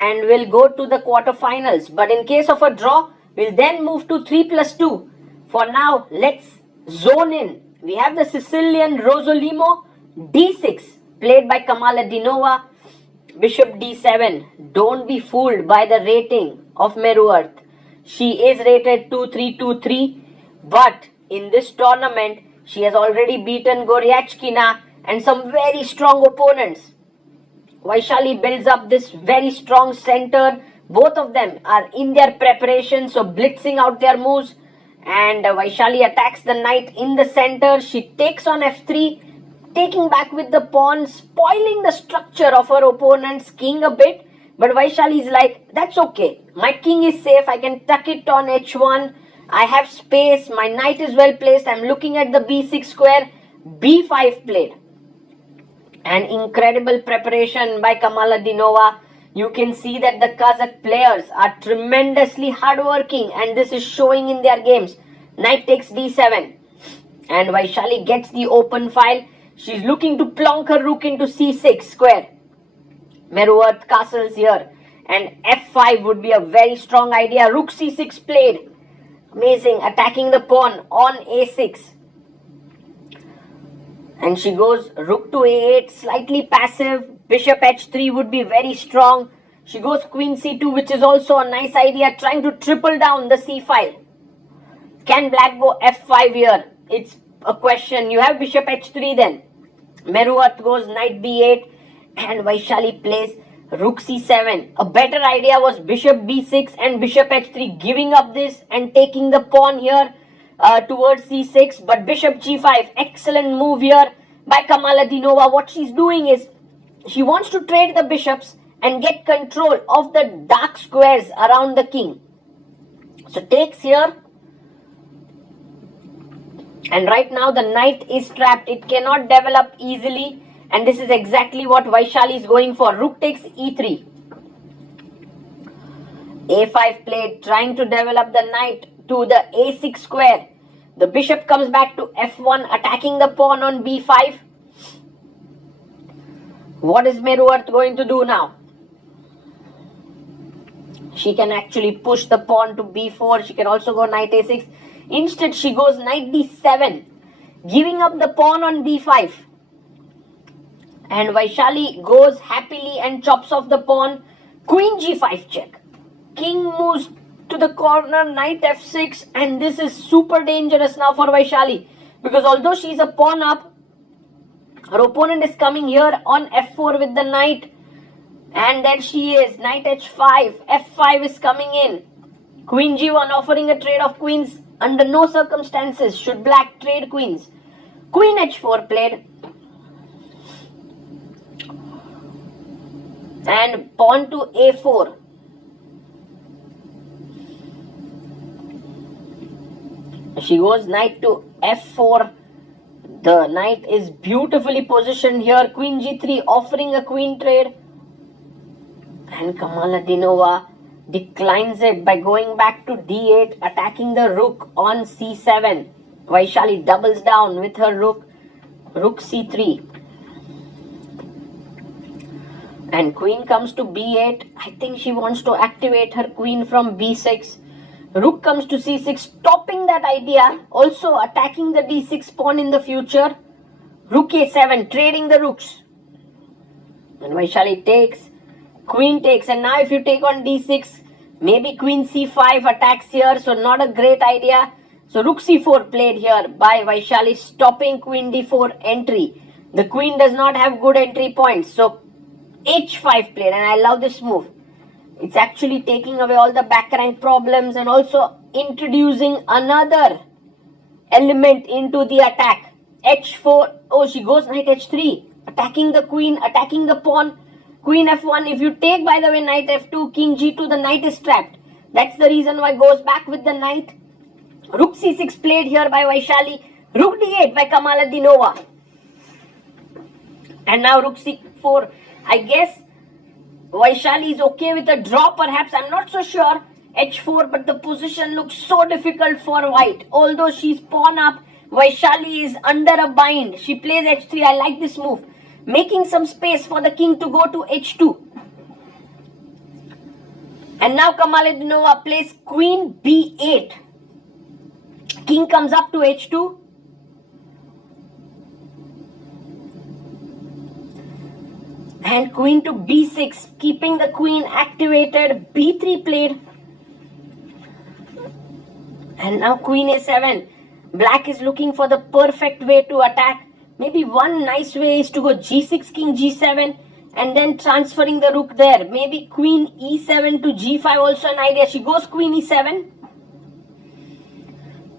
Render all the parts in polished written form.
and will go to the quarterfinals. But in case of a draw, we'll then move to 3 plus 2. For now, let's zone in. We have the Sicilian Rosolimo d6 played by Kamaladinova. Bishop d7. Don't be fooled by the rating of Meruarth. She is rated 2323, but in this tournament, she has already beaten Goryachkina and some very strong opponents. Vaishali builds up this very strong center. Both of them are in their preparation, so blitzing out their moves. And Vaishali attacks the knight in the center. She takes on f3, taking back with the pawn, spoiling the structure of her opponent's king a bit. But Vaishali is like, that's okay. My king is safe. I can tuck it on h1. I have space. My knight is well placed. I'm looking at the b6 square. b5 played. An incredible preparation by Kamaladinova. You can see that the Kazakh players are tremendously hardworking, and this is showing in their games. Knight takes d7, and Vaishali gets the open file. She's looking to plonk her rook into c6 square. Meruarth castles here, and f5 would be a very strong idea. Rook c6 played. Amazing, attacking the pawn on a6. And she goes rook to a8, slightly passive. Bishop h3 would be very strong. She goes queen c2, which is also a nice idea, trying to triple down the c file. Can black go f5 here? It's a question. You have bishop h3 then. Meruarth goes knight b8, and Vaishali plays rook c7. A better idea was bishop b6 and bishop h3, giving up this and taking the pawn here towards c6. But bishop g5, excellent move here by Kamaladinova. What she's doing is she wants to trade the bishops and get control of the dark squares around the king. So takes here, and right now the knight is trapped. It cannot develop easily, and this is exactly what Vaishali is going for. Rook takes e3. a5 played, trying to develop the knight to the a6 square. The bishop comes back to f1, attacking the pawn on b5. What is Meruarth going to do now? She can actually push the pawn to b4. She can also go knight a6. Instead, she goes knight d7, giving up the pawn on b5. And Vaishali goes happily and chops off the pawn. Queen g5 check. King moves to the corner, knight f6, and this is super dangerous now for Vaishali, because although she's a pawn up, her opponent is coming here on f4 with the knight, and then she is knight h5, f5 is coming in, queen g1 offering a trade of queens. Under no circumstances should black trade queens. Queen h4 played, and pawn to a4. She goes knight to f4. The knight is beautifully positioned here. Queen g3 offering a queen trade. And Kamaladinova declines it by going back to d8, attacking the rook on c7. Vaishali doubles down with her rook. Rook c3. And queen comes to b8. I think she wants to activate her queen from b6. Rook comes to c6, stopping that idea. Also attacking the d6 pawn in the future. Rook a7, trading the rooks. And Vaishali takes. Queen takes. And now if you take on d6, maybe queen c5 attacks here. So not a great idea. So rook c4 played here by Vaishali, stopping queen d4 entry. The queen does not have good entry points. So h5 played, and I love this move. It's actually taking away all the back rank problems and also introducing another element into the attack. h4. Oh, she goes knight h3. Attacking the queen, attacking the pawn. Queen f1. If you take, by the way, knight f2, king g2, the knight is trapped. That's the reason why goes back with the knight. Rook c6 played here by Vaishali. Rook d8 by Kamaladinova. And now rook c4. I guess Vaishali is okay with a draw, perhaps. I'm not so sure. h4, but the position looks so difficult for white. Although she's pawn up, Vaishali is under a bind. She plays h3. I like this move. Making some space for the king to go to h2. And now Kamaladinova plays queen b8. King comes up to h2. And queen to b6, keeping the queen activated. b3 played. And now queen a7. Black is looking for the perfect way to attack. Maybe one nice way is to go g6, king g7, and then transferring the rook there. Maybe queen e7 to g5 also an idea. She goes queen e7.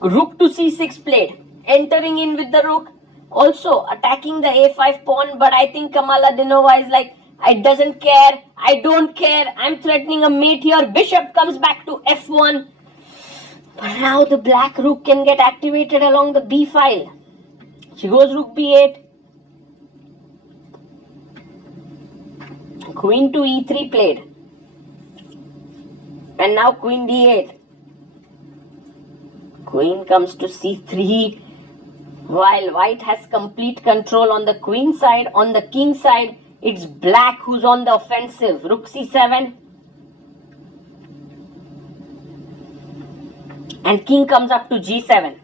Rook to c6 played. Entering in with the rook. Also attacking the a5 pawn. But I think Kamaladinova is like, I doesn't care. I don't care. I'm threatening a mate here. Bishop comes back to f1. But now the black rook can get activated along the b file. She goes rook b8. Queen to e3 played. And now queen d8. Queen comes to c3. While white has complete control on the queen side, on the king side, it's black who's on the offensive. Rook c7. And king comes up to g7.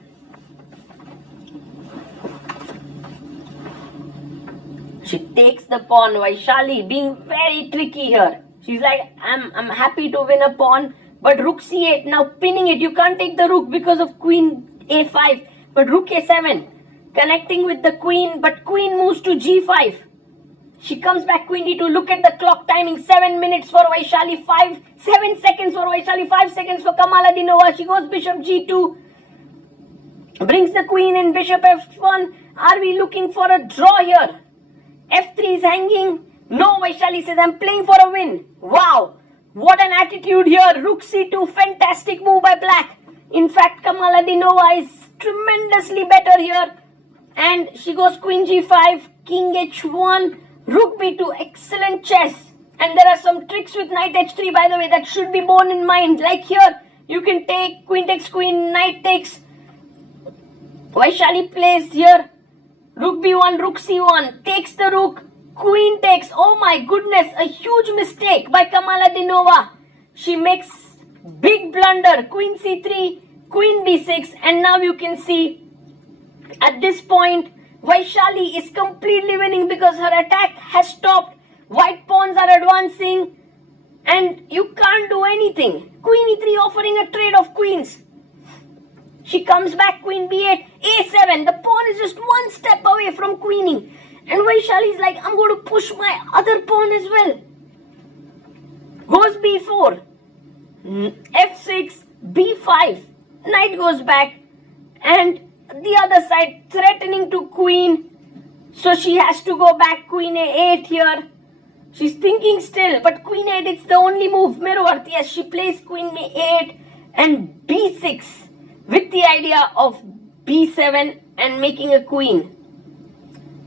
She takes the pawn. Vaishali being very tricky here. She's like, I'm happy to win a pawn, but rook c8, now pinning it. You can't take the rook because of queen a5. But rook a7, connecting with the queen, but queen moves to g5. She comes back queen d2. Look at the clock timing. 7 minutes for Vaishali, 7 seconds for Vaishali, 5 seconds for Kamaladinova. She goes bishop g2. Brings the queen in, bishop f1. Are we looking for a draw here? f3 is hanging. No, Vaishali says, I'm playing for a win. Wow, what an attitude here. Rook c2, fantastic move by black. In fact, Kamaladinova is tremendously better here. And she goes queen g5, king h1, rook b2, excellent chess. And there are some tricks with knight h3, by the way, that should be borne in mind. Like here, you can take queen takes queen, knight takes. Vaishali plays here. Rook b1, rook c1, takes the rook, queen takes. Oh my goodness, a huge mistake by Kamaladinova. She makes big blunder. Queen c3, queen b6, and now you can see at this point Vaishali is completely winning because her attack has stopped. White pawns are advancing and you can't do anything. Queen e3 offering a trade of queens. She comes back, queen b8, a7. The pawn is just one step away from queening. And Vaishali is like, I'm going to push my other pawn as well. Goes b4, f6, b5. Knight goes back. And the other side threatening to queen. So she has to go back, queen a8 here. She's thinking still, but queen 8, it's the only move. Mirwart, yes, she plays queen a8 and b6. With the idea of b7 and making a queen.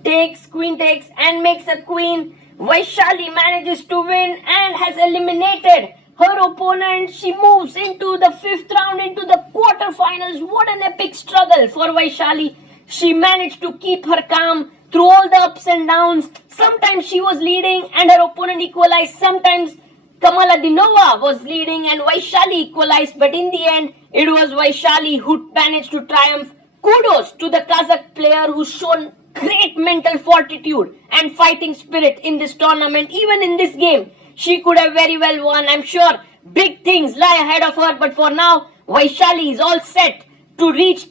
Takes, queen takes and makes a queen. Vaishali manages to win and has eliminated her opponent. She moves into the 5th round, into the quarterfinals. What an epic struggle for Vaishali. She managed to keep her calm through all the ups and downs. Sometimes she was leading and her opponent equalized. Sometimes Kamaladinova was leading and Vaishali equalized, but in the end, it was Vaishali who managed to triumph. Kudos to the Kazakh player who's shown great mental fortitude and fighting spirit in this tournament. Even in this game, she could have very well won. I'm sure big things lie ahead of her, but for now, Vaishali is all set to reach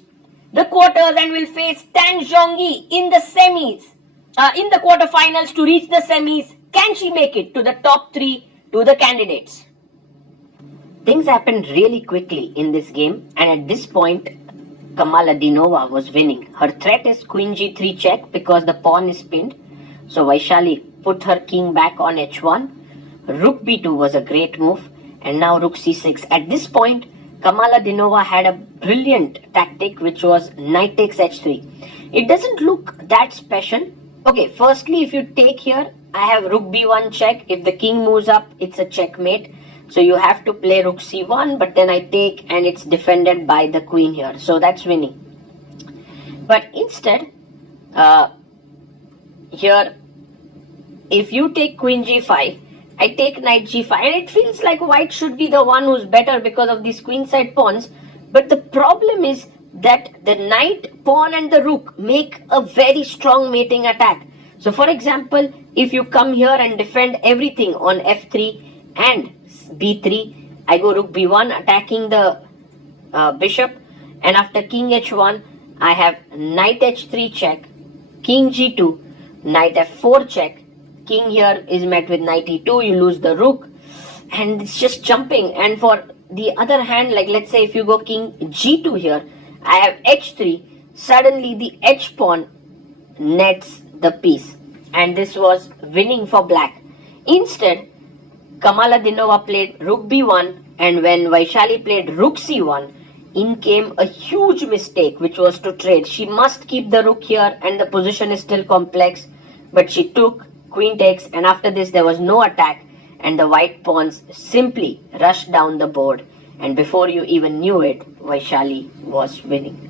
the quarters and will face Tan Zhongyi in the semis, in the quarterfinals to reach the semis. Can she make it to the top 3 to the candidates? Things happened really quickly in this game, and at this point, Kamaladinova was winning. Her threat is queen g3 check because the pawn is pinned. So Vaishali put her king back on h1. Rook b2 was a great move, and now rook c6. At this point, Kamaladinova had a brilliant tactic, which was knight takes h3. It doesn't look that special. Okay, firstly, if you take here, I have rook b1 check. If the king moves up, it's a checkmate. So you have to play rook c1, but then I take and it's defended by the queen here. So that's winning. But instead, here, if you take queen g5, I take knight g5, and it feels like white should be the one who's better because of these queenside pawns. But the problem is that the knight, pawn and the rook make a very strong mating attack. So for example, if you come here and defend everything on f3 and b3, I go rook b1 attacking the bishop, and after king h1, I have knight h3 check, king g2, knight f4 check. King here is met with knight e2, you lose the rook, and it's just jumping. And for the other hand, like let's say if you go king g2 here, I have h3, suddenly the h pawn nets the piece, and this was winning for black. Instead, Kamala Dinova played rook b1, and when Vaishali played rook c1, in came a huge mistake, which was to trade. She must keep the rook here, and the position is still complex, but she took queen takes, and after this there was no attack, and the white pawns simply rushed down the board, and before you even knew it, Vaishali was winning.